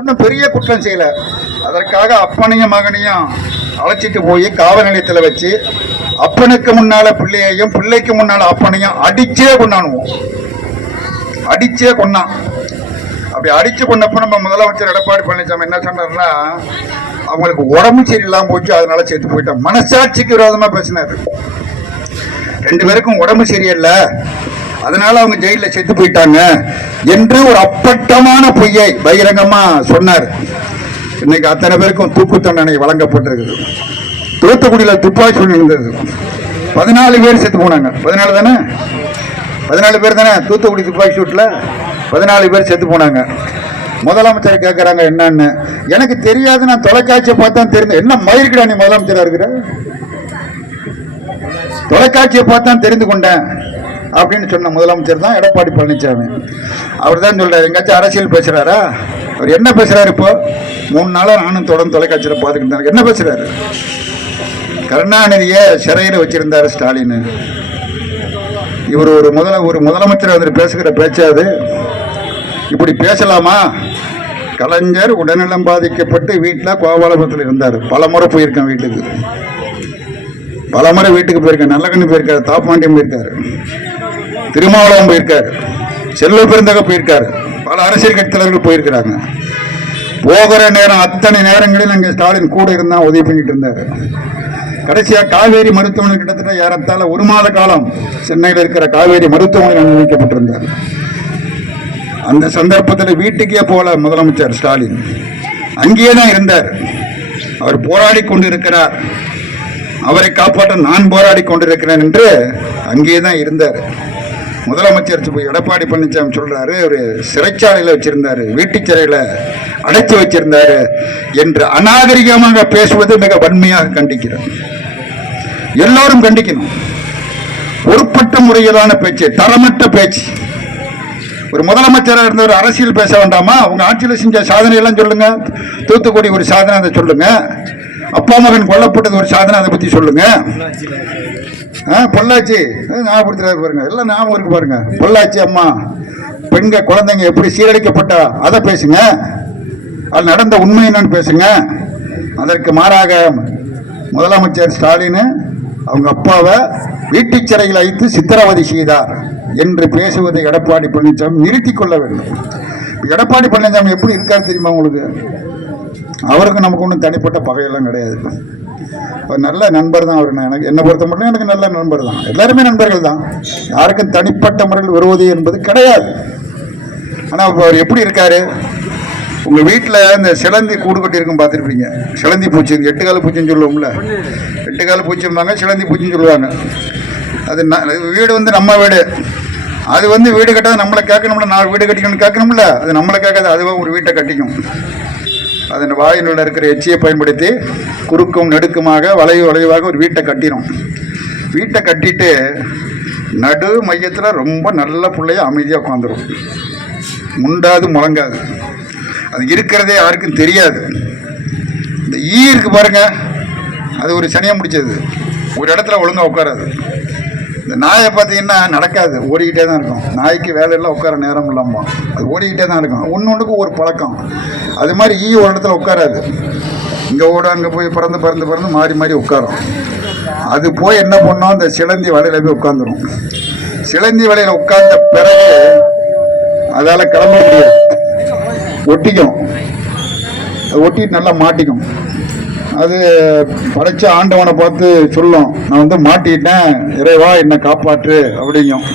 ஒன்றும் பெரிய குற்றம் செய்யல. அதற்காக அப்பனையும் மகனையும் அழைச்சிட்டு போய் காவல் நிலையத்தில் வச்சு அப்பனுக்கு முன்னால பிள்ளையையும் பிள்ளைக்கு முன்னால அப்பனையும் அடிச்சே கொண்டானுவோம். அடிச்சே கொண்டான். அப்படி அடிச்சு கொண்டப்ப நம்ம முதலமைச்சர் எடப்பாடி பழனிசாமி என்ன சொன்னார்னா, அவங்களுக்கு உடம்பு சரியில்லாம போச்சு, அதனால சேர்த்து போயிட்டான். மனசாட்சிக்கு விரோதமா பேசினார். 2 பேருக்கும் உடம்பு சரியில்லை, அதனால அவங்க ஜெயிலில் செத்து போயிட்டாங்க என்று ஒரு அப்பட்டமான பொய்யை பகிரங்கமா சொன்னார். இன்னைக்கு அத்தனை பேருக்கும் தூக்கு தண்டனை வழங்கப்பட்டிருக்குது. தூத்துக்குடியில் துப்பாக்கி சூடு இருந்தது, 14 பேர் செத்து போனாங்க. 14 தானே, 14 பேர் தானே தூத்துக்குடி துப்பாக்கி சூட்டில் 14 பேர் செத்து போனாங்க. முதலமைச்சர் கேட்குறாங்க என்னன்னு, எனக்கு தெரியாது, நான் தொலைக்காட்சியை பார்த்தா தெரிந்து. என்ன மயிர்கிடா நீ முதலமைச்சராக இருக்கிற, தொலைக்காட்சியை பார்த்தா தெரிந்து கொண்டேன் அப்படின்னு சொன்ன முதலமைச்சர் தான் எடப்பாடி பழனிசாமி. அவர் தான் சொல்றாரு, எங்காச்சும் அரசியல் பேசுறாரா? அவர் என்ன பேசுறாரு? இப்போ 3 நாளா நானும் தொடர்ந்து தொலைக்காட்சியில் பார்த்துக்கிட்டு என்ன பேசுறாரு? கருணாநிதியை சிறையில் வச்சிருந்தாரு ஸ்டாலின். இவர் ஒரு முதலமைச்சர் வந்து பேசுகிற பேச்சாது இப்படி பேசலாமா? கலைஞர் உடல்நலம் பாதிக்கப்பட்டு வீட்டில் கோபாலபுரத்தில் இருந்தார். பல முறை போயிருக்கேன் வீட்டுக்கு, பல முறை வீட்டுக்கு போயிருக்காரு. நல்லகண்ணி போயிருக்காரு, தாப்பாண்டியம் போயிருக்காரு, திருமாவளவன் போயிருக்காரு, செல்வ பெருந்தக போயிருக்காரு, பல அரசியல் கட்சி தலைவர்கள் போயிருக்கிறாங்க. போகிற நேரம் அத்தனை நேரங்களில் அங்கே ஸ்டாலின் கூட இருந்தா உதவி பண்ணிட்டு இருந்தாரு. கடைசியா காவேரி மருத்துவமனை கிட்டத்தட்ட ஏறத்தாழ 1 மாத காலம் சென்னையில் இருக்கிற காவேரி மருத்துவமனை அனுமதிக்கப்பட்டிருந்தார். அந்த சந்தர்ப்பத்தில் வீட்டுக்கே போல முதலமைச்சர் ஸ்டாலின் அங்கேயே தான் இருந்தார். அவர் போராடி கொண்டிருக்கிறார், அவரை காப்பாற்ற நான் போராடி கொண்டிருக்கிறேன் என்று அங்கேயே தான் இருந்தார். முதலமைச்சர் எடப்பாடி பழனிசாமி சொல்றாரு, ஒரு சிறைச்சாலையில் வச்சிருந்தாரு, வீட்டு சிறையில் அடைத்து வச்சிருந்தாரு என்று அநாகரிகமாக பேசுவது மிக வன்மையாக கண்டிக்கிறேன். எல்லோரும் கண்டிக்கணும். பொறுப்பற்ற முறையிலான பேச்சு, தரமற்ற பேச்சு. ஒரு முதலமைச்சராக இருந்த ஒரு அரசியல் பேச வேண்டாமா? உங்க ஆட்சியில் செஞ்ச சாதனை எல்லாம் சொல்லுங்க. தூத்துக்குடி ஒரு சாதனை, அதை சொல்லுங்க. அப்பா மகன் கொல்லப்பட்டது ஒரு சாதனை, அதை பத்தி சொல்லுங்க. பொள்ளாச்சி ஞாபகப்படுத்துறாரு பாருங்க, எல்லாம் ஞாபகம் இருக்கு பாருங்க. பொள்ளாச்சி அம்மா பெண்கள் குழந்தைங்க எப்படி சீரழிக்கப்பட்டா அதை பேசுங்க. அது நடந்த உண்மை என்னன்னு பேசுங்க. அதற்கு மாறாக முதலமைச்சர் ஸ்டாலின் அவங்க அப்பாவை வீட்டு சிறையில் வைத்து சித்திரவதை செய்தார் என்று பேசுவதை எடப்பாடி பழனிசாமி நிறுத்திக் கொள்ள வேண்டும். எடப்பாடி பழனிசாமி எப்படி இருக்காரு தெரியுமா உங்களுக்கு? அவருக்கு நமக்கு ஒன்றும் தனிப்பட்ட பகையெல்லாம் கிடையாது. அவர் நல்ல நண்பர் தான். அவர் என்னை பொறுத்த மட்டும் எனக்கு நல்ல நண்பர் தான். எல்லாருமே நண்பர்கள் தான். யாருக்கும் தனிப்பட்ட முறையில் வருவது என்பது கிடையாது. ஆனால் அவர் எப்படி இருக்காரு? உங்கள் வீட்டில் இந்த சிலந்தி கூடு கட்டி இருக்கும் பார்த்துருப்பீங்க. சிலந்தி பூச்சி, 8 கால பூச்சின்னு சொல்லுவோம்ல, 8 கால பூச்சிம்பாங்க, சிலந்தி பூச்சின்னு சொல்லுவாங்க. அது வீடு வந்து நம்ம வீடு, அது வந்து வீடு கட்டாது நம்மளை கேட்கணும்ல. நான் வீடு கட்டிக்கணும்னு கேட்கணும்ல, அது நம்மளை கேட்காது, அதுவாக ஒரு வீட்டை கட்டிக்கும். அதன் வாயினுள்ள இருக்கிற எச்சியை பயன்படுத்தி குறுக்கும் நெடுக்குமாக வளைவாக ஒரு வீட்டை கட்டிடும். வீட்டை கட்டிட்டு நடு மையத்தில் ரொம்ப நல்ல பிள்ளைய அமைதியாக உட்காந்துரும். முண்டாது முழங்காது. அது இருக்கிறதே யாருக்கும் தெரியாது. இந்த ஈ இருக்கு பாருங்க, அது ஒரு சனியம் முடிச்சது, ஒரு இடத்துல ஒழுங்காக உட்காராது. இந்த நாயை பார்த்தீங்கன்னா நடக்காது, ஓடிக்கிட்டே தான் இருக்கும். நாய்க்கு வேலையெல்லாம் உட்கார நேரம் இல்லாமல் அது ஓடிக்கிட்டே தான் இருக்கும். ஒன்றுக்கும் ஒரு பழக்கம். அது மாதிரி ஈ ஒரு இடத்துல உட்காராது. இங்கே ஓட அங்கே போய் பறந்து மாறி உட்காரும். அது போய் என்ன பண்ணோம், இந்த சிலந்தி வலையில் போய் உட்காந்துரும். சிலந்தி வலையில் உட்கார்ந்த பிறகு அதால் கிளம்ப முடியாது, ஒட்டிக்கும். அது ஒட்டிட்டு நல்லா மாட்டிக்கும். அது படைச்ச ஆண்டவனை பார்த்து சொல்லும், நான் வந்து மாட்டிட்டேன், இறைவா என்னை காப்பாற்று அப்படிங்கும்.